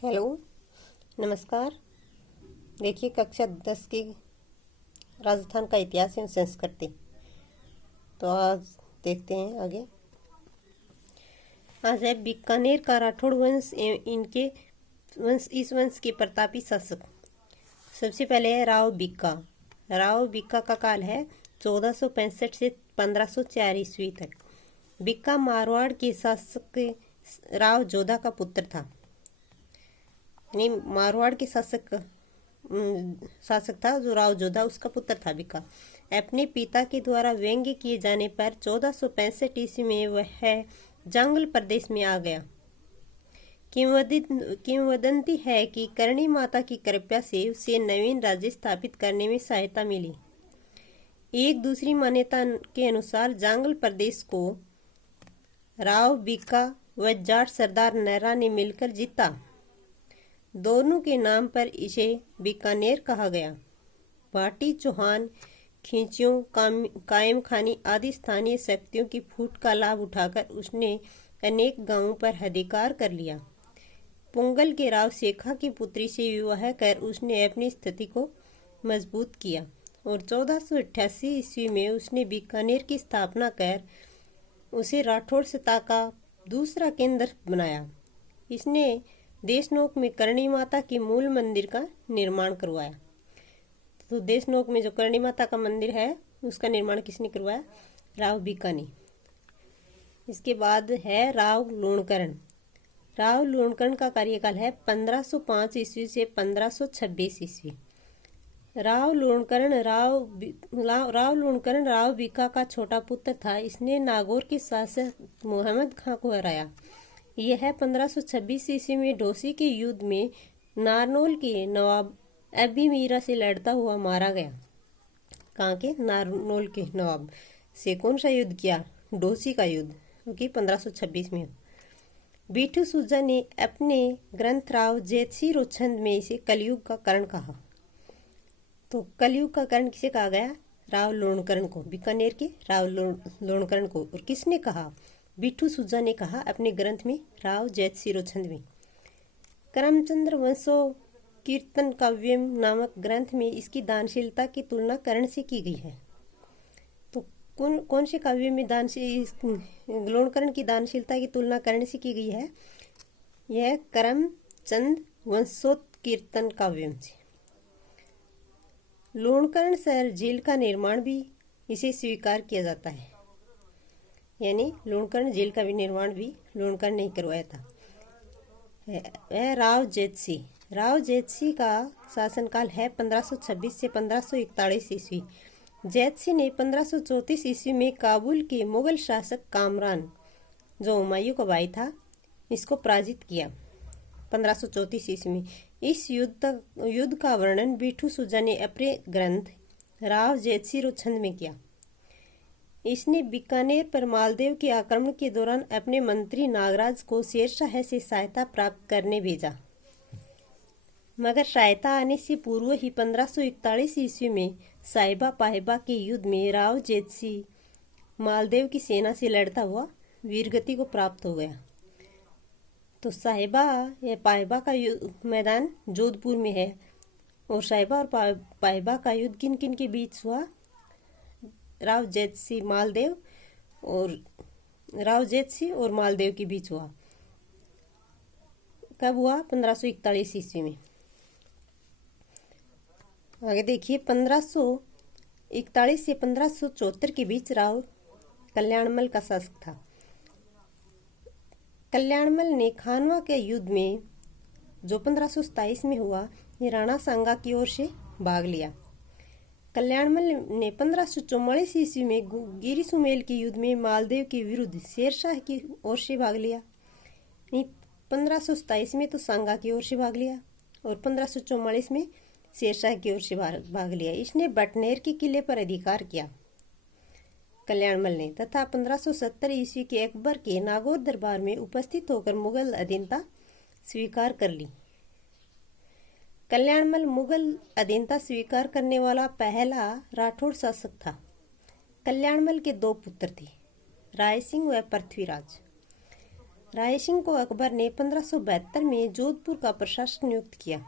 Hello, नमस्कार। देखिए कक्षा 10 की राजस्थान का इतिहास एवं संस्कृति। तो आज देखते हैं आगे। आज है बीकानेर का राठौड़ वंश एवं इनके वंश, इस वंश के प्रतापी शासक। सबसे पहले है राव बीका। राव बीका का काल है 1465 से 1504 ईस्वी तक। बीका मारवाड़ के शासक राव जोधा का पुत्र था। यानी मारवाड़ के शासक था जो राव जोधा, उसका पुत्र था बीका। अपने पिता के द्वारा व्यंग्य किए जाने पर 1465 ईस्वी में वह जंगल प्रदेश में आ गया। किंवदंती है कि करणी माता की कृपा से उसे नवीन राज्य स्थापित करने में सहायता मिली। एक दूसरी मान्यता के अनुसार जंगल प्रदेश को राव बीका व जाट सरदार नैरा ने मिलकर जीता। दोनों के नाम पर इसे बीकानेर कहा गया। भाटी, चौहान, खींचियों, कायम खानी आदि स्थानीय शक्तियों की फूट का लाभ उठाकर उसने अनेक गांवों पर अधिकार कर लिया। पुंगल के राव शेखा की पुत्री से विवाह कर उसने अपनी स्थिति को मजबूत किया और 1488 ईस्वी में उसने बीकानेर की स्थापना कर उसे राठौड़ सत्ता का दूसरा केंद्र बनाया। इसने देशनोक में करणी माता के मूल मंदिर का निर्माण करवाया। तो देशनोक में जो करणी माता का मंदिर है उसका निर्माण किसने करवाया? राव बीका ने। इसके बाद है राव लूणकरण। राव लूणकरण का कार्यकाल है 1505 ईस्वी से 1526 ईस्वी। राव लूणकरण राव बीका का छोटा पुत्र था। इसने नागौर के शासक मोहम्मद खां को हराया। यह 1526 ईस्वी में ढोसी के युद्ध में नारनौल के नवाब अबी मीरा से लड़ता हुआ मारा गया। कहाँ के? नारनौल के नवाब से कौन सा युद्ध किया? ढोसी का युद्ध, क्योंकि 1526 में। बीठू सुजा ने अपने ग्रंथ राव जेतसी रोचंद में इसे कलयुग का कर्ण कहा। तो कलयुग का कर्ण किसे कहा गया? राव लूणकरण को, बीकानेर के राव लूणकरण को। और किसने कहा? बीठू सुजा ने कहा अपने ग्रंथ में राव जैतसिरोचंद में। करमचंद्र वंशो कीर्तन काव्यम नामक ग्रंथ में इसकी दानशीलता की तुलना कर्ण से की गई है। तो कौन से काव्य में लूणकरण की दानशीलता की तुलना कर्ण से की गई है? यह करमचंद वंशोत्कीर्तन काव्यम से। लूणकरण शहर झील का निर्माण भी इसे स्वीकार किया जाता है। यानी लूणकरण झील का भी निर्माण भी लूणकरण ने करवाया था। वह राव जेतसी का शासनकाल है 1526 से 1541 ईस्वी। जेतसी ने 1534 ईस्वी में काबुल के मुगल शासक कामरान, जो हुमायूं का भाई था, इसको पराजित किया 1534 ईस्वी में। इस युद्ध का वर्णन बीठू सुजा ने अपने ग्रंथ राव जैतसिरोचंद में किया। इसने बीकानेर पर मालदेव के आक्रमण के दौरान अपने मंत्री नागराज को शेरशाह से सहायता प्राप्त करने भेजा, मगर सहायता आने से पूर्व ही 1541 ईस्वी में साहिबा पाहिबा के युद्ध में राव जेतसी मालदेव की सेना से लड़ता हुआ वीरगति को प्राप्त हो गया। तो साहिबा या पाहिबा का मैदान जोधपुर में है। और साहिबा और पाहिबा का युद्ध किन किन के बीच हुआ? राव जेतसी और मालदेव के बीच हुआ। कब हुआ? 1541 ईस्वी में। आगे देखिए, 1541 से 1574 के बीच राव कल्याणमल का शासक था। कल्याणमल ने खानवा के युद्ध में, जो 1527 में हुआ, ये राणा सांगा की ओर से भाग लिया। कल्याणमल ने 1544 ईस्वी में गिरी सुमेल के युद्ध में मालदेव के विरुद्ध शेरशाह की ओर से भाग लिया। 1527 में तो सांगा की ओर से भाग लिया और 1544 में शेरशाह की ओर से भाग लिया। इसने बटनेर के किले पर अधिकार किया कल्याणमल ने, तथा 1570 ईस्वी के अकबर के नागौर दरबार में उपस्थित होकर मुगल अधीनता स्वीकार कर ली। कल्याणमल मुगल अधीनता स्वीकार करने वाला पहला राठौड़ शासक था। कल्याणमल के दो पुत्र थे, राय सिंह व पृथ्वीराज। राय सिंह को अकबर ने 1572 में जोधपुर का प्रशासक नियुक्त किया।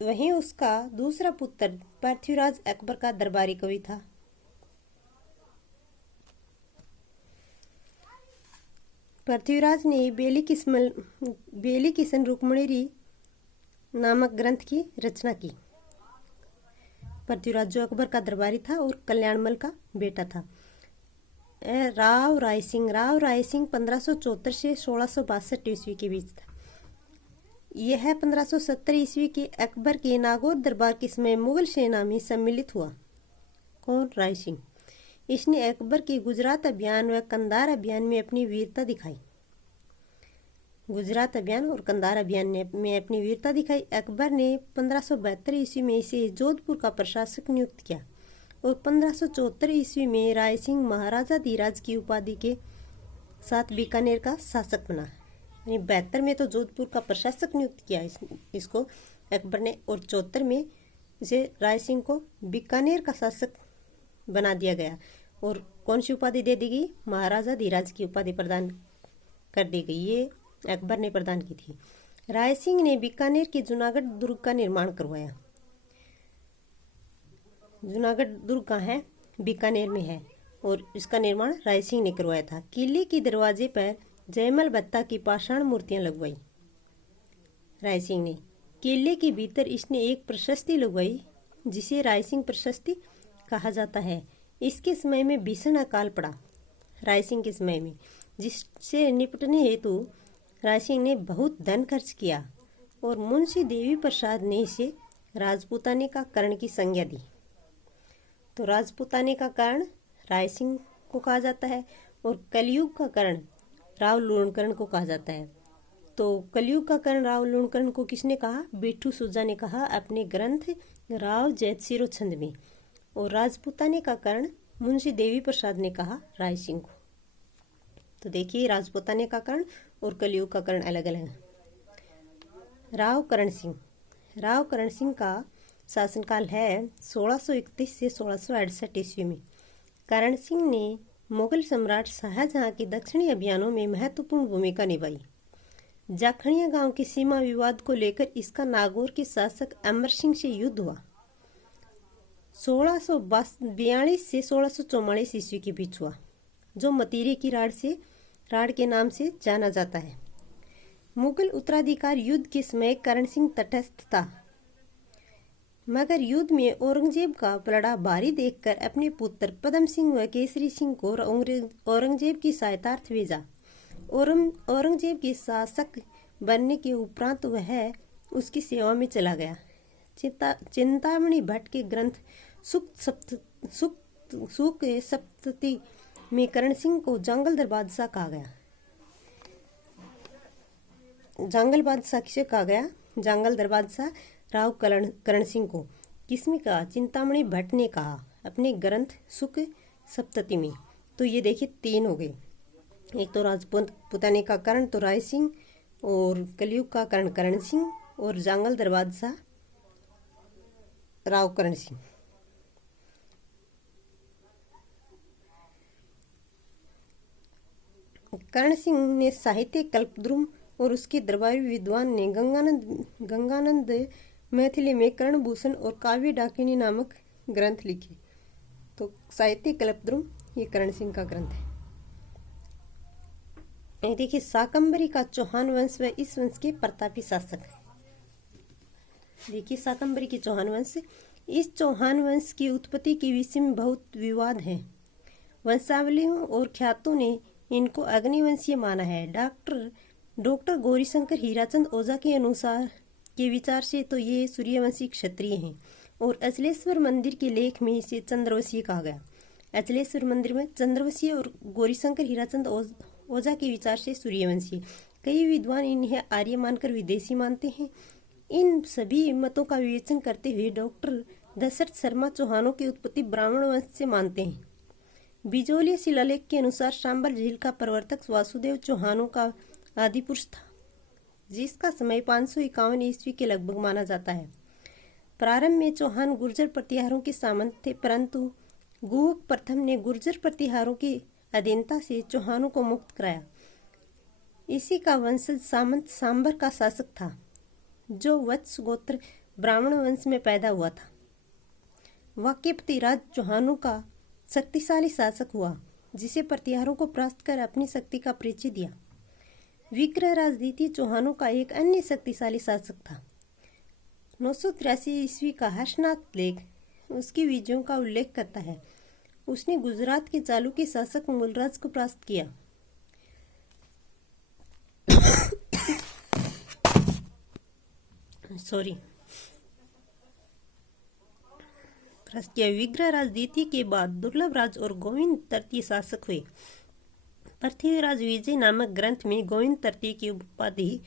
वहीं उसका दूसरा पुत्र पृथ्वीराज अकबर का दरबारी कवि था। पृथ्वीराज ने बेली किशन रुक्मणी नामक ग्रंथ की रचना की। पृथ्वीराज जो अकबर का दरबारी था और कल्याणमल का बेटा था। राव राय सिंह 1574 से 1662 ईस्वी के बीच था। यह 1570 ईस्वी के अकबर के नागौर दरबार के समय मुगल सेना में सम्मिलित हुआ। कौन? राय सिंह। इसने अकबर के गुजरात अभियान व कंधार अभियान में अपनी वीरता दिखाई। गुजरात अभियान और कंधार अभियान में अपनी वीरता दिखाई। अकबर ने 1572 ईस्वी में इसे जोधपुर का प्रशासक नियुक्त किया और 1574 ईस्वी में राय सिंह महाराजा धीराज की उपाधि के साथ बीकानेर का शासक बना। 72 में तो जोधपुर का प्रशासक नियुक्त किया इसको अकबर ने, और 74 में इसे राय सिंह को बीकानेर का शासक बना दिया गया। और कौन सी उपाधि दे दी गई? महाराजा धीराज की उपाधि प्रदान कर दी गई। ये अकबर ने प्रदान की थी। राय सिंह ने बीकानेर के जूनागढ़ दुर्ग का निर्माण करवाया। जूनागढ़ दुर्ग कहाँ है? बीकानेर में है, और इसका निर्माण राय सिंह ने करवाया था। किले के दरवाजे पर जयमल बत्ता की पाषाण मूर्तियां लगवाई राय सिंह ने। किले के भीतर इसने एक प्रशस्ति लगवाई जिसे राय सिंह प्रशस्ति कहा जाता है। इसके समय में भीषण अकाल पड़ा राय सिंह के समय में, जिससे निपटने हेतु राय सिंह ने बहुत धन खर्च किया और मुंशी देवी प्रसाद ने इसे राजपूताने का कर्ण की संज्ञा दी। तो राजपूताने का कर्ण राय सिंह को कहा जाता है और कलयुग का कर्ण राव लूणकरण को कहा जाता है। तो कलयुग का कर्ण राव लूणकरण को किसने कहा? बिट्ठू सुजा ने कहा अपने ग्रंथ राव जैतसिरो छंद में, और राजपूताने का कर्ण मुंशी देवी प्रसाद ने कहा राय सिंह को। तो देखिए, राजपूताने का कर्ण और कलयुग का कर्ण अलग अलग है। राव करण सिंह का शासनकाल है 1631 से 1668 ईस्वी में। करण सिंह ने मुगल सम्राट शाहजहां के दक्षिणी अभियानों में महत्वपूर्ण भूमिका निभाई। जाखड़िया गांव के सीमा विवाद को लेकर इसका नागौर के शासक अमर सिंह से युद्ध हुआ। 1642 से 1644 ईस्वी के बीच हुआ, जो मतीरे की राड़ के नाम से जाना जाता है। मुगल उत्तराधिकार युद्ध के समय करण सिंह तटस्थ था, मगर युद्ध में औरंगजेब का पलड़ा भारी देखकर अपने पुत्र पदम सिंह व केसरी सिंह को औरंगजेब की सहायतार्थ भेजा। औरंगजेब के शासक बनने के उपरांत वह उसकी सेवा में चला गया। चिंतामणि भट्ट के ग्रंथ सूक्त सप्तति में करण सिंह को जांगलदार बादशाह कहा गया। जांगल बादशाह किसे कहा गया? जांगलदार बादशाह राव करण सिंह को। किसमें कहा? चिंतामणि भट्ट ने कहा अपने ग्रंथ सुख सप्तति में। तो ये देखिए 3 हो गए। एक तो राजपूताने का कर्ण तो राय सिंह, और कलयुग का कर्ण करण सिंह, और जांगलदार बादशाह राव करण सिंह। करण सिंह ने साहित्य कल्पद्रुम और उसके दरबारी विद्वान ने गंगानंद मैथिली में कर्णभूषण और काव्य डाकिनी नामक ग्रंथ लिखे। तो साहित्य कल्पद्रुम ये करण सिंह का ग्रंथ है। देखिए, शाकंभरी का चौहान वंश व इस वंश के प्रतापी शासक। देखिए, शाकंभरी की चौहान वंश। इस चौहान वंश की उत्पत्ति के विषय में बहुत विवाद है। वंशावलियों और ख्यातों ने इनको अग्निवंशीय माना है। डॉक्टर गौरीशंकर हीराचंद ओझा के विचार से तो ये सूर्यवंशी क्षत्रिय हैं, और अचलेश्वर मंदिर के लेख में इसे चंद्रवंशीय कहा गया। अचलेश्वर मंदिर में चंद्रवंशीय और गौरीशंकर हीराचंद ओझा के विचार से सूर्यवंशी। कई विद्वान इन्हें आर्य मानकर विदेशी मानते हैं। इन सभी मतों का विवेचन करते हुए डॉक्टर दशरथ शर्मा चौहानों की उत्पत्ति ब्राह्मण वंश से मानते हैं। बिजोलिया शिलालेख के अनुसार सांबर झील का प्रवर्तक वासुदेव चौहानों का आदि पुरुष था, जिसका समय 551 ईस्वी के लगभग माना जाता है। प्रारंभ में चौहान गुर्जर प्रतिहारों के सामंत थे, परंतु गुहक प्रथम ने गुर्जर प्रतिहारों के अधीनता से चौहानों को मुक्त कराया। इसी का वंशज सामंत सांबर का शासक था, जो वत्स गोत्र ब्राह्मण वंश में पैदा हुआ था। वाक्यपति राज चौहानों का शक्तिशाली शासक हुआ, जिसे प्रतिहारों को परास्त कर अपनी शक्ति का परिचय दिया। विग्रहराज द्वितीय चौहानों का एक अन्य शक्तिशाली शासक था। 983 ईस्वी का हर्षनाथ लेख उसकी विजयों का उल्लेख करता है। उसने गुजरात के चालुक्य शासक मूलराज को परास्त किया। विग्रहराज द्वितीय के बाद दुर्लभराज और गोविंद तृतीय शासक हुए। पृथ्वीराज विजय नामक ग्रंथ में गोविंद तृतीय की उपाधि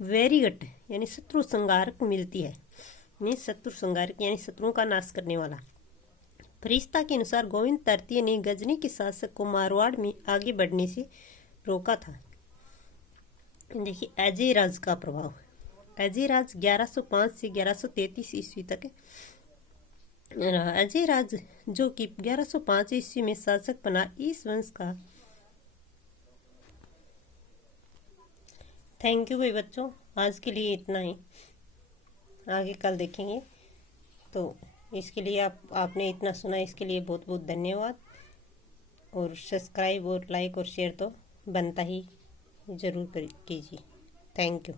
वेरीगट यानी शत्रु संहारक मिलती है। शत्रु संहारक यानी शत्रुओं का नाश करने वाला। फरिश्ता के अनुसार गोविंद तृतीय ने गजनी के शासक को मारवाड़ में आगे बढ़ने से रोका था। देखिए अजय राज का प्रभाव। अजय राज 1105 से 1133 ईस्वी तक है। अजय राज जो कि 1105 ईस्वी में शासक बना, इस वंश का। थैंक यू भाई बच्चों, आज के लिए इतना ही, आगे कल देखेंगे। तो इसके लिए आपने इतना सुना, इसके लिए बहुत बहुत धन्यवाद। और सब्सक्राइब और लाइक और शेयर तो बनता ही ज़रूर कीजिए। Thank you.